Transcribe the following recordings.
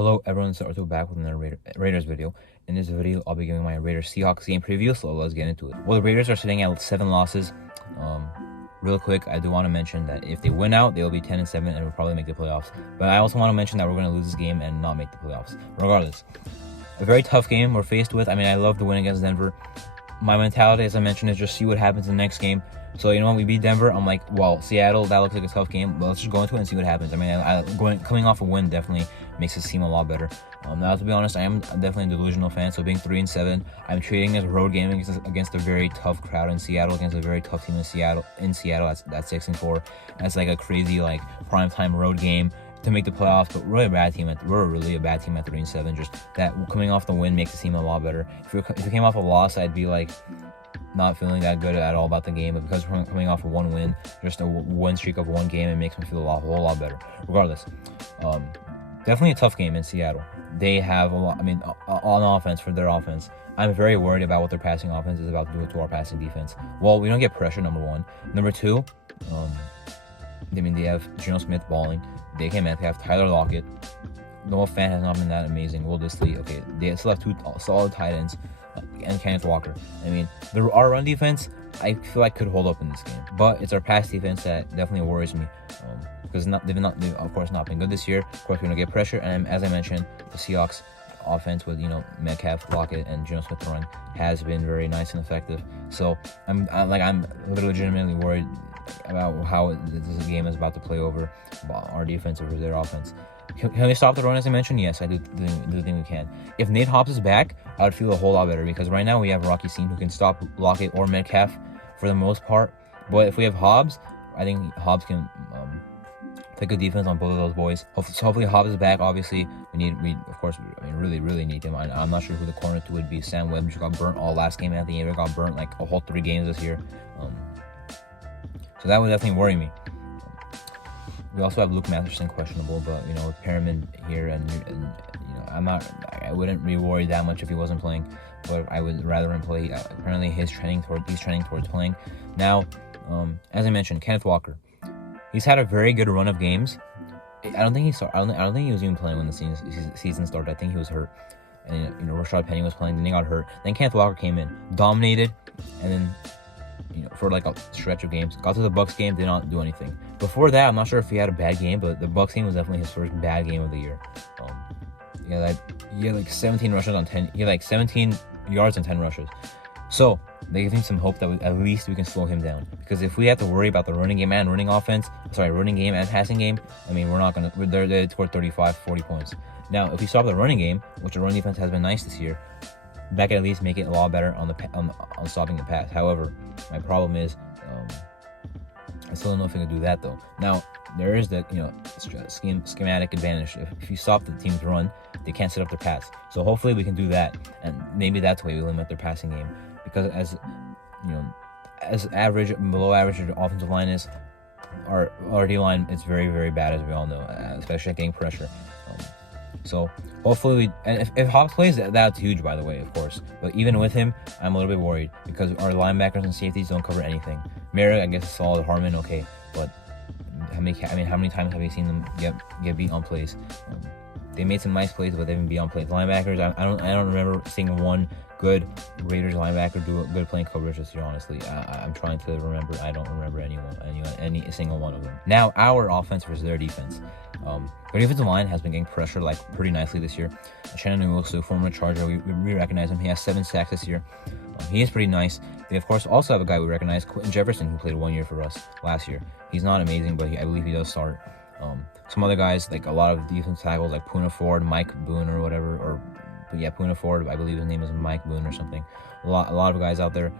Hello everyone, it's Arthur back with another Raiders video. In this video, I'll be giving my Raiders Seahawks game preview, so let's get into it. Well, the Raiders are sitting at 7 losses. Real quick, I do want to mention that if they win out, they'll be 10-7 and will probably make the playoffs. But I also want to mention that we're going to lose this game and not make the playoffs. Regardless, a very tough game we're faced with. I mean, I love the win against Denver. My mentality, as I mentioned, is just see what happens in the next game. So, when we beat Denver, I'm like, well, Seattle, that looks like a tough game, but let's just go into it and see what happens. I mean, coming off a win definitely makes it seem a lot better. Now, to be honest, I am definitely a delusional fan, so being 3-7, I'm treating this road game against a very tough crowd in Seattle, against a very tough team in Seattle. That's 6-4. That's like a crazy, primetime road game to make the playoffs, but we're really a bad team at 3-7. Just that coming off the win makes it seem a lot better. If we came off a loss, I'd be like not feeling that good at all about the game, but because we're coming off of one win, just a win streak of one game, it makes me feel a whole lot better. Regardless, definitely a tough game in Seattle. They have a lot, on offense, for their offense, I'm very worried about what their passing offense is about to do to our passing defense. Well, we don't get pressure, number one. Number two, they have Geno Smith balling. They have Tyler Lockett. Noah Fant has not been that amazing. Will Disley, okay. They still have two solid tight ends and Kenneth Walker. Our run defense, I feel like could hold up in this game. But it's our pass defense that definitely worries me. Because they've of course not been good this year. Of course, we're going to get pressure. And as I mentioned, the Seahawks offense with, Metcalf, Lockett, and Geno Smith run has been very nice and effective. So I'm legitimately worried about how this game is about to play over our defense over their offense. Can we stop the run, as I mentioned? Yes, I do think we can. If Nate Hobbs is back, I would feel a whole lot better, because right now we have Rocky Sean, who can stop Lockett or Metcalf for the most part. But if we have Hobbs, I think Hobbs can take a defense on both of those boys. Hopefully Hobbs is back. Obviously, we really need him. I'm not sure who the corner two would be. Sam Webb just got burnt all last game. Anthony Aver got burnt like a whole 3 games this year. So that would definitely worry me. We also have Luke Masterson questionable, but with Perriman here and I wouldn't be worried that much if he wasn't playing, but I would rather him play. Apparently he's trending towards playing. Now, as I mentioned, Kenneth Walker, he's had a very good run of games. I don't think he was even playing when the season started. I think he was hurt, and Rashad Penny was playing. Then he got hurt. Then Kenneth Walker came in, dominated, and then for like a stretch of games, got to the Bucks game, did not do anything. Before that, I'm not sure if he had a bad game, but the Bucks game was definitely his first bad game of the year. He had like 17 rushes on 10. He had like 17 yards and 10 rushes. So they give him some hope that at least we can slow him down. Because if we have to worry about the running game and passing game, we're not gonna. They scored 35, 40 points. Now, if we stop the running game, which the run defense has been nice this year, that can at least make it a lot better on stopping the pass. However, my problem is, I still don't know if we can do that though. Now, there is the schematic advantage. If you stop the team's run, they can't set up their pass. So hopefully we can do that, and maybe that's the way we limit their passing game. Because as average, below average offensive line is, our D line is very, very bad, as we all know, especially at getting pressure. So hopefully if Hobbs plays, that's huge, by the way, of course. But even with him, I'm a little bit worried, because our linebackers and safeties don't cover anything. Merrick, I guess, is solid. Harmon, okay, but how many times have you seen them get beat on plays? They made some nice plays, but they didn't beat on plays. Linebackers, I don't remember seeing one good Raiders linebacker do a good playing coverage this year. Honestly, I'm trying to remember. I don't remember any single one of them. Now, our offense versus their defense. Their defensive line has been getting pressure pretty nicely this year. Shannon Nwosu, former Charger, we recognize him. He has 7 sacks this year. He is pretty nice. They, of course, also have a guy we recognize, Quentin Jefferson, who played 1 year for us last year. He's not amazing, but I believe he does start. Some other guys, like a lot of defense tackles, like Poona Ford, Mike Boone, or whatever, Poona Ford, I believe his name is Mike Boone or something. A lot of guys out there.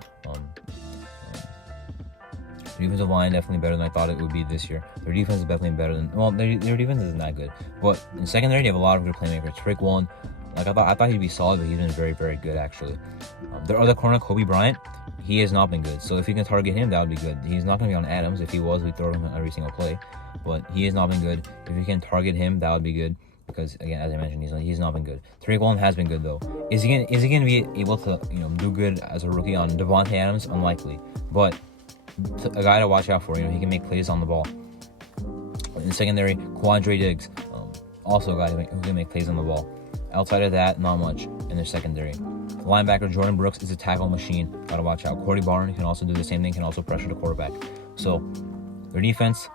Defensive line definitely better than I thought it would be this year. Their defense is definitely better than, their defense isn't that good. But in secondary, they have a lot of good playmakers. Rick Woolen, I thought he'd be solid, but he's been very, very good actually. Their other corner, Kobe Bryant, he has not been good. So if you can target him, that would be good. He's not going to be on Adams. If he was, we'd throw him on every single play. But he has not been good. If you can target him, that would be good. Because again, as I mentioned, he's not been good. Tariq Woolen has been good though. Is he gonna be able to do good as a rookie on Devontae Adams? Unlikely. But a guy to watch out for. He can make plays on the ball. In secondary, Quandre Diggs, also a guy who can make plays on the ball. Outside of that, not much in their secondary. Linebacker Jordan Brooks is a tackle machine. Gotta watch out. Cordy Barton can also do the same thing, can also pressure the quarterback. So their defense,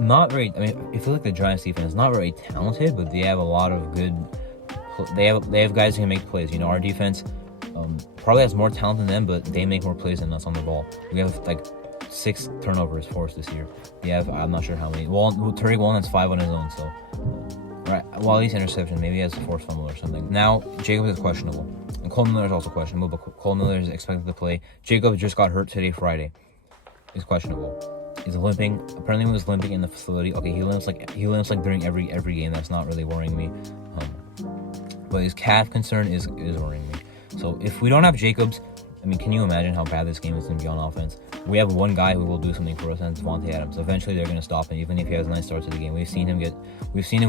not very. I mean, I feel like the Giants' defense is not very talented, but they have a lot of good. They have guys who can make plays. You know, our defense probably has more talent than them, but they make more plays than us on the ball. We have like 6 turnovers forced this year. We have, I'm not sure how many. Well, Tariq Woolen has 5 on his own, so. Right, well, at least interception. Maybe he has a forced fumble or something. Now, Jacobs is questionable. And Cole Miller is also questionable, but Cole Miller is expected to play. Jacobs just got hurt today, Friday. He's questionable. He's limping. Apparently, he was limping in the facility. Okay, he limps like during every game. That's not really worrying me. But his calf concern is worrying me. So if we don't have Jacobs, I mean, can you imagine how bad this game is going to be on offense? We have one guy who will do something for us, and it's Devontae Adams. Eventually, they're going to stop him, even if he has a nice start to the game. We've seen him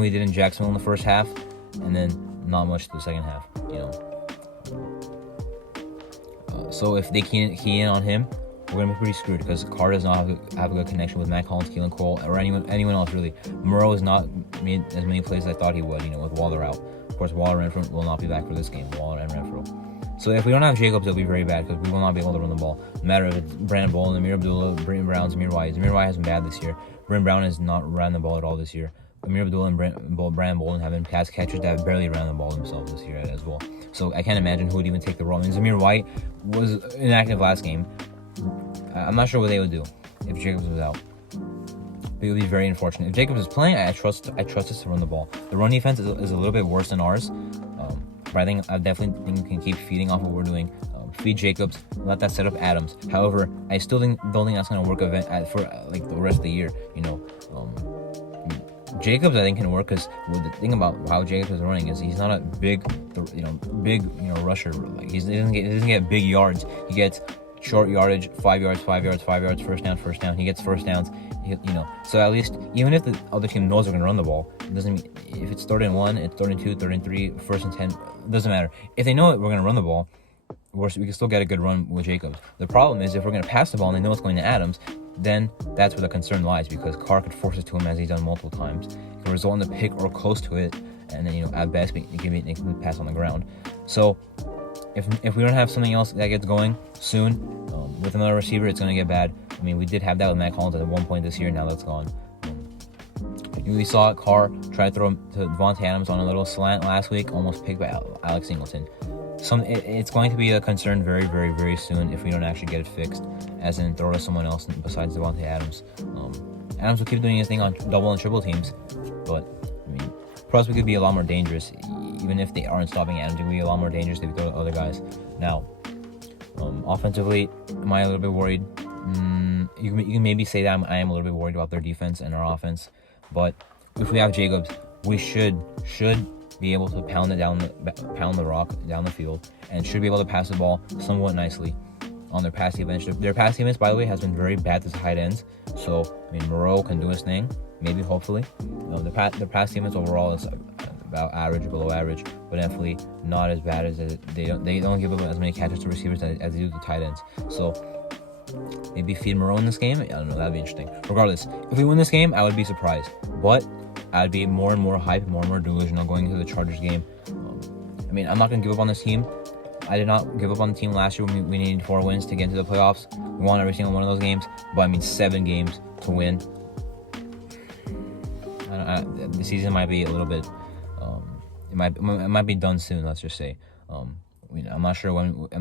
we did in Jacksonville in the first half, and then not much the second half. You know. So if they key in on him, we're gonna be pretty screwed because Carr does not have a good connection with Matt Collins, Keelan Cole, or anyone else really. Moreau has not made as many plays as I thought he would. You know, with Waller out. Of course, Waller and Renfro will not be back for this game. Waller and Renfro. So if we don't have Jacobs, it'll be very bad because we will not be able to run the ball. No matter if it's Brandon Bolden, Amir Abdullah, Britton Brown, Zamir White. Zamir White has been bad this year. Britton Brown has not ran the ball at all this year. Amir Abdullah and Brandon Bolden have been pass catchers that have barely ran the ball themselves this year as well. So I can't imagine who would even take the role. I mean, Zamir White was inactive last game. I'm not sure what they would do if Jacobs was out. It would be very unfortunate. If Jacobs is playing, I trust us to run the ball. The run defense is a little bit worse than ours. But I definitely think we can keep feeding off what we're doing. Feed Jacobs, let that set up Adams. However, I still don't think that's going to work for like the rest of the year. You know, Jacobs I think can work because the thing about how Jacobs is running is he's not a big rusher. Like he doesn't get big yards. He gets short yardage, 5 yards, first down. He gets first downs. So at least even if the other team knows they're going to run the ball, it doesn't mean if it's 3rd and 1, it's 3rd and 2, 3rd and 3, 1st and 10. It doesn't matter. If they know that we're going to run the ball, we can still get a good run with Jacobs. The problem is if we're going to pass the ball and they know it's going to Adams, then that's where the concern lies because Carr could force it to him as he's done multiple times. It could result in a pick or close to it, and then at best they can pass on the ground. So if we don't have something else that gets going soon with another receiver, it's going to get bad. I mean, we did have that with Matt Collins at one point this year. Now that's gone. We saw Carr try to throw to Devontae Adams on a little slant last week, almost picked by Alex Singleton. It's going to be a concern very, very, very soon if we don't actually get it fixed, as in throw to someone else besides Devontae Adams. Adams will keep doing his thing on double and triple teams, but I mean, plus we could be a lot more dangerous. Even if they aren't stopping Adams, we could be a lot more dangerous if we throw to other guys. Now, offensively, am I a little bit worried? You can maybe say that I am a little bit worried about their defense and our offense, but if we have Jacobs, we should be able to pound the rock down the field, and should be able to pass the ball somewhat nicely on their pass defense. Their pass defense, by the way, has been very bad to tight ends. So I mean, Moreau can do his thing, maybe, hopefully. Their pass defense overall is about average, below average, but definitely not as bad as they don't give up as many catches to receivers as they do to tight ends. So maybe feed Moreau in this game. I don't know. That'd be interesting. Regardless, if we win this game, I would be surprised, but I'd be more and more hyped, more and more delusional going into the Chargers game. I mean, I'm not going to give up on this team. I did not give up on the team last year when we needed 4 wins to get into the playoffs. We won every single one of those games, but I mean 7 games to win. The season might be a little bit. It might be done soon. Let's just say. I'm not sure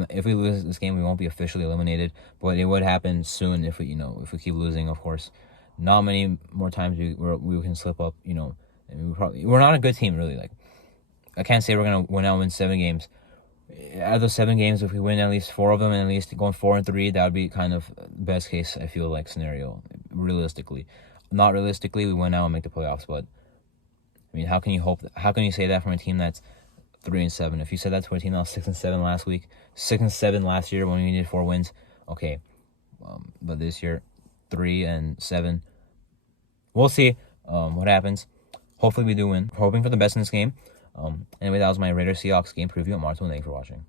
if we lose this game, we won't be officially eliminated, but it would happen soon if we keep losing, of course. Not many more times we can slip up, and we're not a good team, really. Like, I can't say we're going to win 7 games. Out of those 7 games, if we win at least 4 of them and at least going 4-3, that would be kind of best case, I feel like, scenario, realistically. Not realistically, we win out and make the playoffs, but I mean, how can you say that from a team that's 3-7? If you said that to a team that was 6-7 last week, 6-7 last year when we needed 4 wins, okay. But this year, 3-7. We'll see what happens. Hopefully we do win. Hoping for the best in this game. Anyway, that was my Raiders Seahawks game preview. I'm Martin. Thanks for watching.